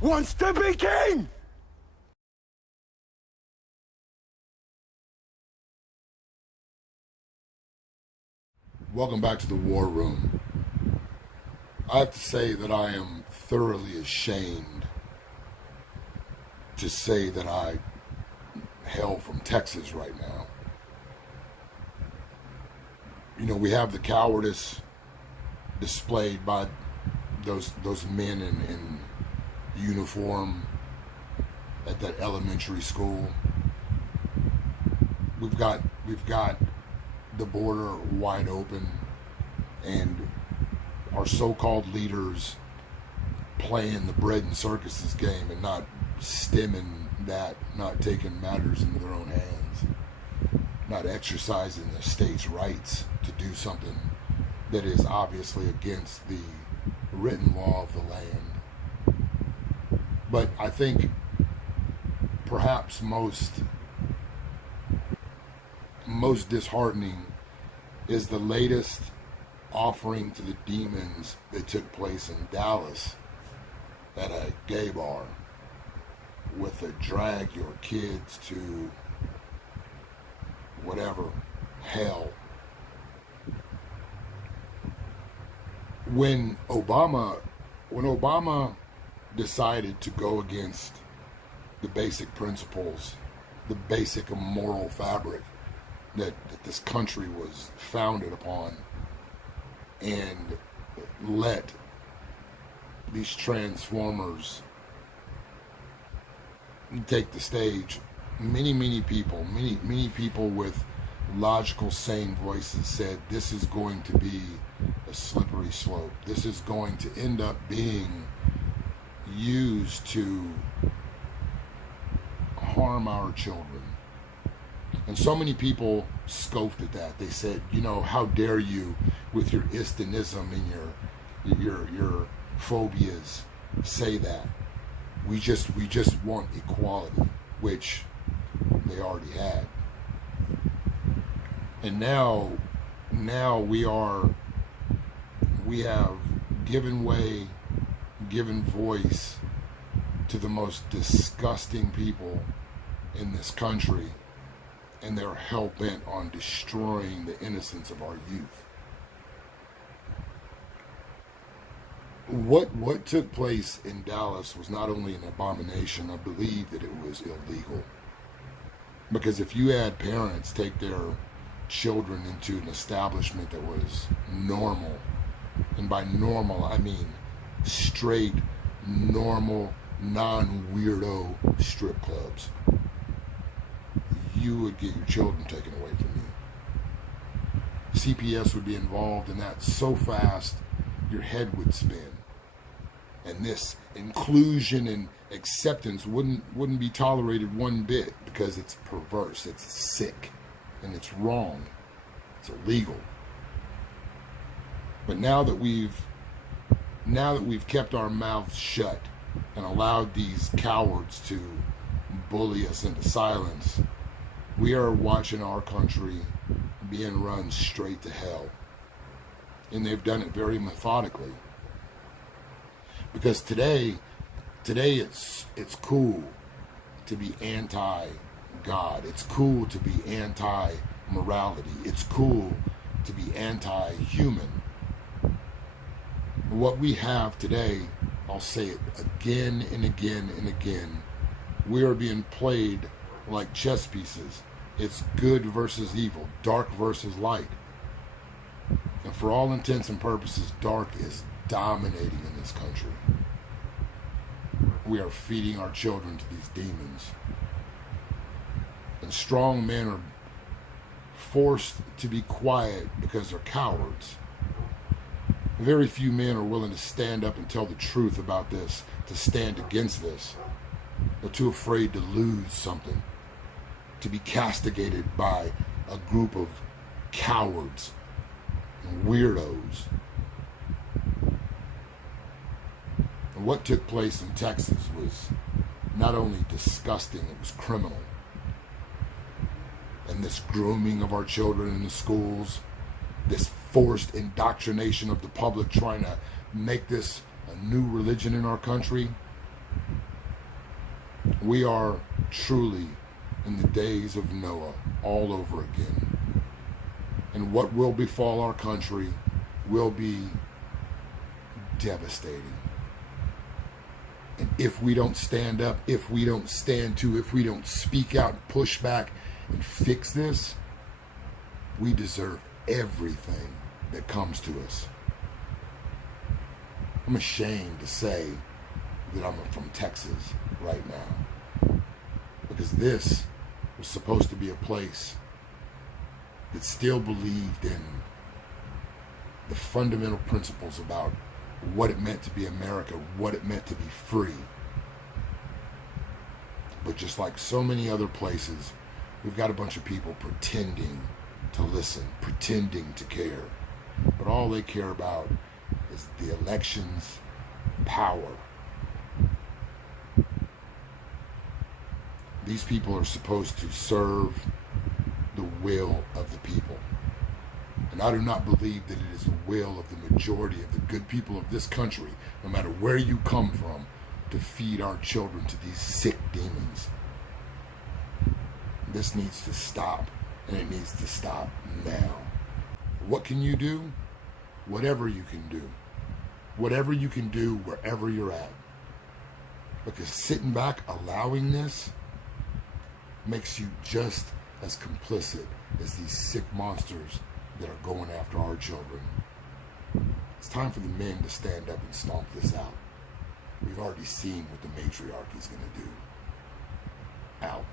wants to be king! Welcome back to the War Room. I have to say that I am thoroughly ashamed to say that I hail from Texas right now. You know, we have the cowardice displayed by those men in uniform at that elementary school. We've got the border wide open, and our so-called leaders playing the bread and circuses game and not stemming that, not taking matters into their own hands, not exercising the state's rights to do something that is obviously against the written law of the land. But I think perhaps most disheartening is the latest offering to the demons that took place in Dallas at a gay bar with a drag your kids to whatever hell. When Obama decided to go against the basic principles, the basic moral fabric that this country was founded upon, and let these transformers take the stage, many people with logical, sane voices said this is going to be a slippery slope. This is going to end up being used to harm our children. And so many people scoffed at that. They said, you know, how dare you with your Istanism and your phobias say that. We just want equality, which they already had. And now we have given voice to the most disgusting people in this country, and they're hell-bent on destroying the innocence of our youth. What took place in Dallas was not only an abomination, I believe that it was illegal. Because if you had parents take their children into an establishment that was normal, and by normal I mean straight, normal, non-weirdo strip clubs, you would get your children taken away from you. CPS would be involved in that so fast your head would spin. And this inclusion and acceptance wouldn't be tolerated one bit, because it's perverse, it's sick, and it's wrong. It's illegal. But now that we've kept our mouths shut and allowed these cowards to bully us into silence, we are watching our country being run straight to hell. And they've done it very methodically. Because today it's cool to be anti-God. It's cool to be anti-morality. It's cool to be anti-human. What we have today, I'll say it again and again and again, we are being played like chess pieces. It's good versus evil, dark versus light. And for all intents and purposes, dark is dominating in this country. We are feeding our children to these demons. And strong men are forced to be quiet because they're cowards. Very few men are willing to stand up and tell the truth about this, to stand against this. They're too afraid to lose something, to be castigated by a group of cowards and weirdos. And what took place in Texas was not only disgusting, it was criminal. And this grooming of our children in the schools, this forced indoctrination of the public trying to make this a new religion in our country, We are truly in the days of Noah all over again. And what will befall our country will be devastating. And if we don't stand up, if we don't stand to, if we don't speak out and push back and fix this, we deserve everything that comes to us. I'm ashamed to say that I'm from Texas right now, because this was supposed to be a place that still believed in the fundamental principles about what it meant to be America, what it meant to be free. But just like so many other places, we've got a bunch of people pretending to listen, pretending to care. But all they care about is the elections, power. These people are supposed to serve the will of the people. And I do not believe that it is the will of the majority of the good people of this country, no matter where you come from, to feed our children to these sick demons. This needs to stop, and it needs to stop now. What can you do? Whatever you can do. Whatever you can do wherever you're at. Because sitting back allowing this makes you just as complicit as these sick monsters that are going after our children. It's time for the men to stand up and stomp this out. We've already seen what the matriarchy is going to do. Out.